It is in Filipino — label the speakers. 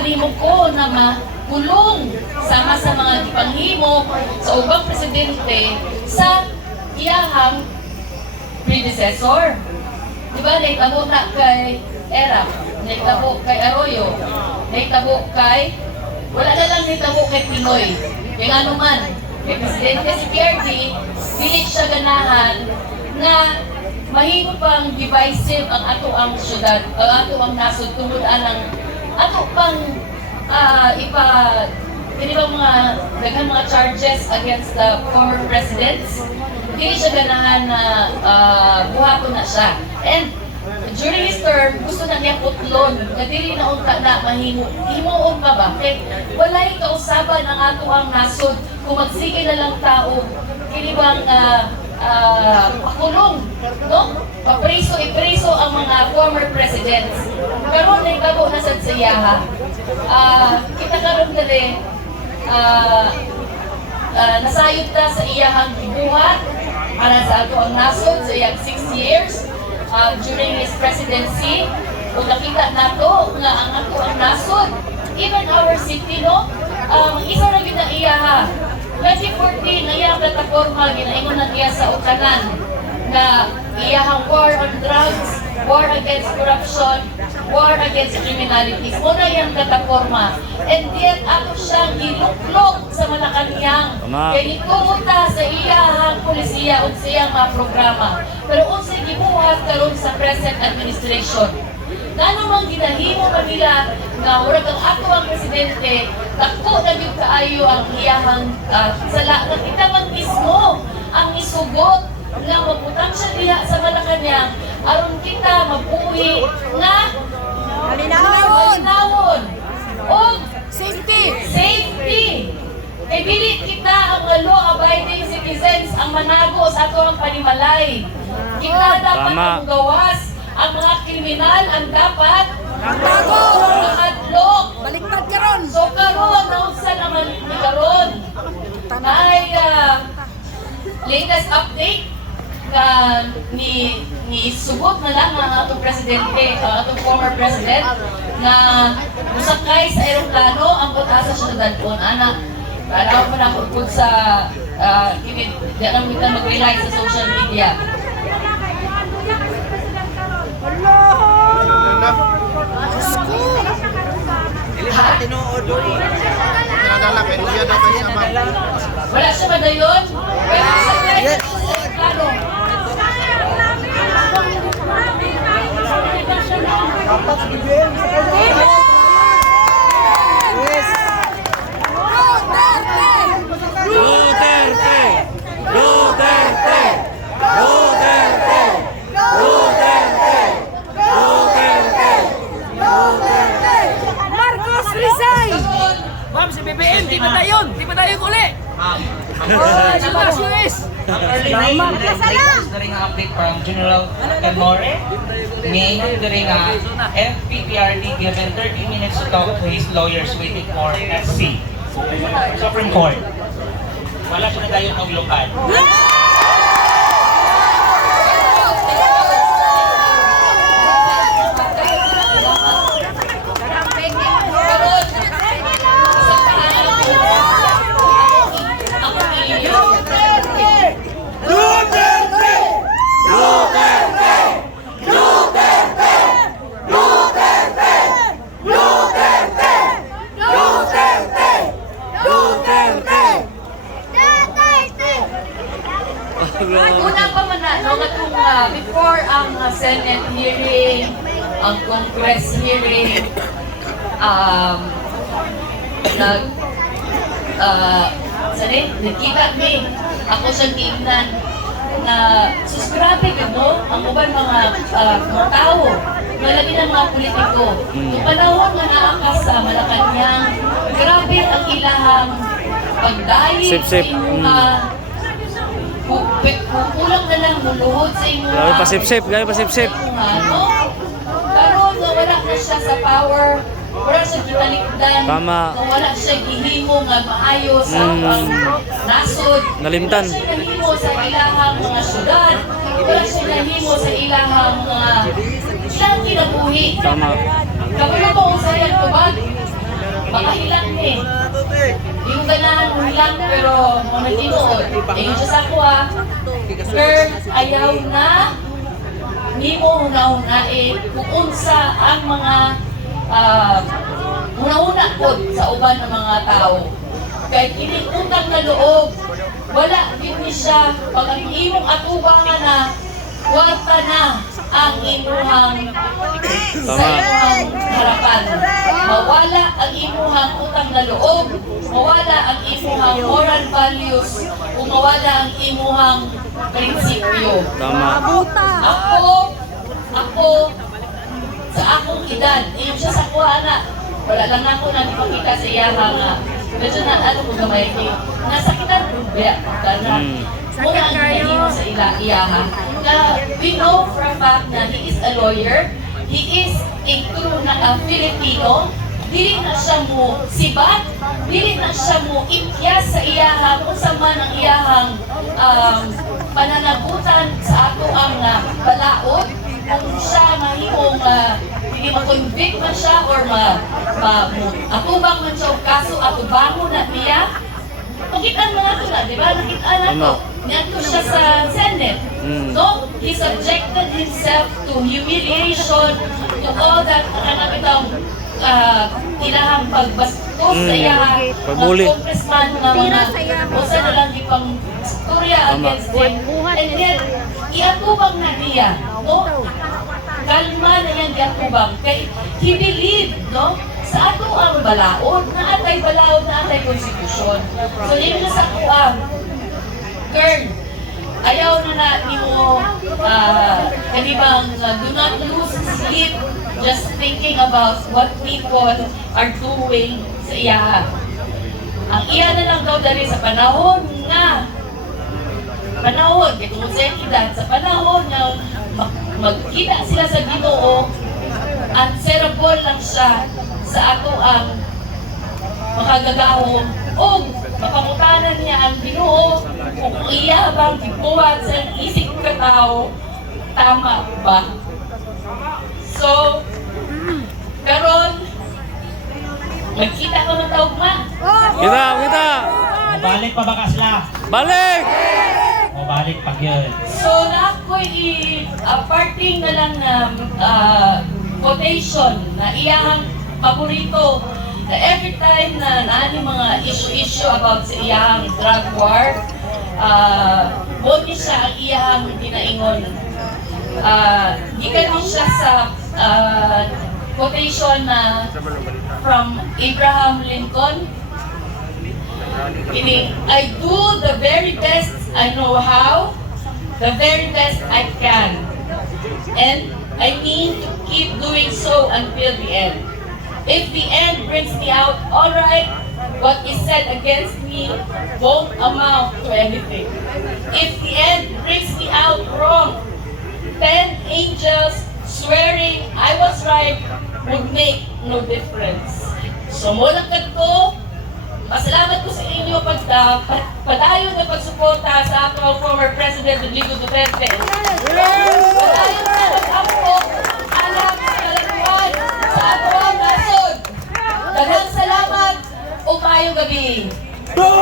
Speaker 1: panimo ko na makulong sama sa mga gipanghimo sa ubang presidente sa iyahang predecessor. Di ba, naitabo na kay Era, naitabo kay Arroyo, naitabo kay, wala na lang naitabo kay Pinoy. Yung ano man, kay Presidente si PRD, dili siya ganahan na mahimo pang divisive ang ato ang syudad, ang ato ang nasod tungod anang ato pang ah, ipa Pwede ba mga daghang mga charges against the former presidents? Hindi siya ganahan na uh, buhaton na siya. And during his term, gusto na niya putlon, na dili na unta na mahimo. Himuon pa ba? Kaya walay kausaban ang ato ang nasod kung magsige na lang tao. Kini bang uh, uh, pakulong, no? Papriso, ipriso ang mga former presidents. Karon na itabo na sa siyaha. Ah, kita karon dali, ah, ah, nasayod ta sa iyahang gibuhat para sa ato ang nasod sa iyang 6 years ah, during his presidency kung nakita nato nga ang ato ang nasod even our city no um, isa na gid ang iyaha 2014 na iyang plataforma ginaingon na niya sa ukanan na iyahang war on drugs, war against corruption, war against criminality. Muna yung plataforma. And yet, ako siyang giluklok sa Malacanang. Kaya nitumunta sa iyahang polisiya o sa iyang mga programa. Pero unsay gibuhat karon sa present administration. Ngano mang ginahimo pa nila nga murag ang ato ang presidente, dako na gyud kaayo ang iyahang uh, sala nga kita man mismo ang isugot nga mabutang siya diha sa Malacanang aron kita mabuhi nga
Speaker 2: Malinawon!
Speaker 1: malinawon o
Speaker 2: Safety!
Speaker 1: safety. Kay dili kita ang mga law-abiding citizens ang manago sa ato ang panimalay. Kita dapat
Speaker 3: Tama.
Speaker 1: Ang mga kriminal ang dapat
Speaker 2: Bago!
Speaker 1: makadlok.
Speaker 2: Baliktad ka ron!
Speaker 1: So karon naunsa naman ni karon. Ay uh, latest update nga ni ni subot na lang ang atong presidente, ang atong former president na musakay sa eroplano ang butasa sa dadon ana para ko na sa uh, kini di na mo mag-rely sa social media. Wala siya ba dayon? Pero musakay sa eroplano.
Speaker 3: Duterte! Duterte! Duterte! Duterte! Duterte!
Speaker 2: Marcos resign!
Speaker 4: Ma'am, si BBM, di tayo uli?
Speaker 5: Ma'am,
Speaker 4: Oh, si Mas US!
Speaker 5: ang early na yun, na rin ang update from General Calmore. Ngayon na rin nga, FPPRD given 30 minutes to talk to his lawyers waiting for SC. Supreme Court. Wala siya na tayo ng lokal.
Speaker 1: Una pa man na, no, katong ah, before ang ah, Senate hearing, ang Congress hearing, um, nag, uh, sani, nagkita mi, ako siyang tingnan, na sus grabe ka no, ang uban mga uh, mga tao, malagi ng mga politiko. Kung panahon nga naakas sa Malacanang, grabe ang ilahang pagdali
Speaker 3: Sip, sip.
Speaker 1: sa inyong ah, Ku- pe- kulang na lang muluhod sa inyo.
Speaker 3: Grabe pa sip-sip, grabe pa sip-sip.
Speaker 1: Ano? Karon nga wala na siya sa power, wala siya gitalikdan.
Speaker 3: Tama.
Speaker 1: Nga wala siya gihimo nga maayos sa
Speaker 3: Mm.
Speaker 1: pang nasod.
Speaker 3: Nalimtan.
Speaker 1: Wala siya nahimo sa ilahang mga syudad. Wala siya nahimo sa ilahang mga ilang kinabuhi.
Speaker 3: Tama.
Speaker 1: Kapag po Mahilang eh. Hindi ko ganahan hilang pero mamatingod. Ayun siya sa kuha. Girl, ayaw na hindi mo una-una eh kung unsa ang mga uh, una-una pod sa uban ng mga tao. Kahit kining utang na loob, wala din ni siya pag ang imong atubangan na, kwarta na, ang imuhang sa
Speaker 3: Tama.
Speaker 1: imuhang harapan. Mawala ang imuhang utang na loob, mawala ang imuhang moral values, o mawala ang imuhang prinsipyo.
Speaker 3: Tama.
Speaker 1: Ako, ako, sa akong edad, iyo siya sa kuha na, wala lang ako na ipakita sa iya nga, medyo na ano ko gamay ni, nasakitan ko ba, na,
Speaker 3: Mm.
Speaker 1: Ang ginahimo sa ila iyaha. Na we know for a fact na he is a lawyer, he is a true na a Filipino, dili na siya mo sibat, dili na siya mo ikyas sa iyaha, kung sa man ang iyahang um, pananagutan sa ato ang uh, balaod, kung siya mahimong uh, hindi ma-convict man siya or ma, ma mo- atubang man siya og kaso atubango na niya, Nakita mo nga ito na, di ba? Nakita na
Speaker 3: Tama.
Speaker 1: to. Niyato siya sa Senate.
Speaker 3: Mm.
Speaker 1: No? He subjected himself to humiliation, to all that, ano itong uh, ilahang pagbastos sa
Speaker 3: Mm.
Speaker 1: iya
Speaker 3: Pagbuli.
Speaker 1: ng congressman na mga o sa na lang ipang storya against him. And then, iatubang na niya. No? kalma na yan Yakubang kay he believed no sa ato ang balaod na atay balaod na atay konstitusyon. So yun na sa kuang girl ayaw na na nimo uh, kanibang uh, do not lose sleep just thinking about what people are doing sa iya. Ang iya na lang daw dali sa panahon nga. Panahon, kung sa edad, sa panahon na mag magkita sila sa ginoo, answerable lang siya sa ato ang makagagahong o mapangutanan niya ang ginoo kung iya bang gibuhat sa isip ka tao, tama ba? So, karon magkita ko ng taugma.
Speaker 3: Kita, kita.
Speaker 5: Mabalik pa ba kasla?
Speaker 3: Balik!
Speaker 5: Mabalik pag yun.
Speaker 1: So, na ako'y i- a parting na lang na ah, quotation na iyahang paborito every time na naani mga issue-issue about sa iyahang drug war, uh, boni siya ang iyahang ginaingon. Uh, gikan din siya sa ah, quotation na from Abraham Lincoln, Ini, I do the very best I know how, the very best I can. And I mean to keep doing so until the end. If the end brings me out all right, what is said against me won't amount to anything. If the end brings me out wrong, ten angels swearing I was right would make no difference. So mula kadto, Pasalamat ko sa inyo pag uh, padayon na pagsuporta sa ato former President Rodrigo Duterte. Sa pag-ampo alam sa kalatuan sa ato ang nasod. Daghang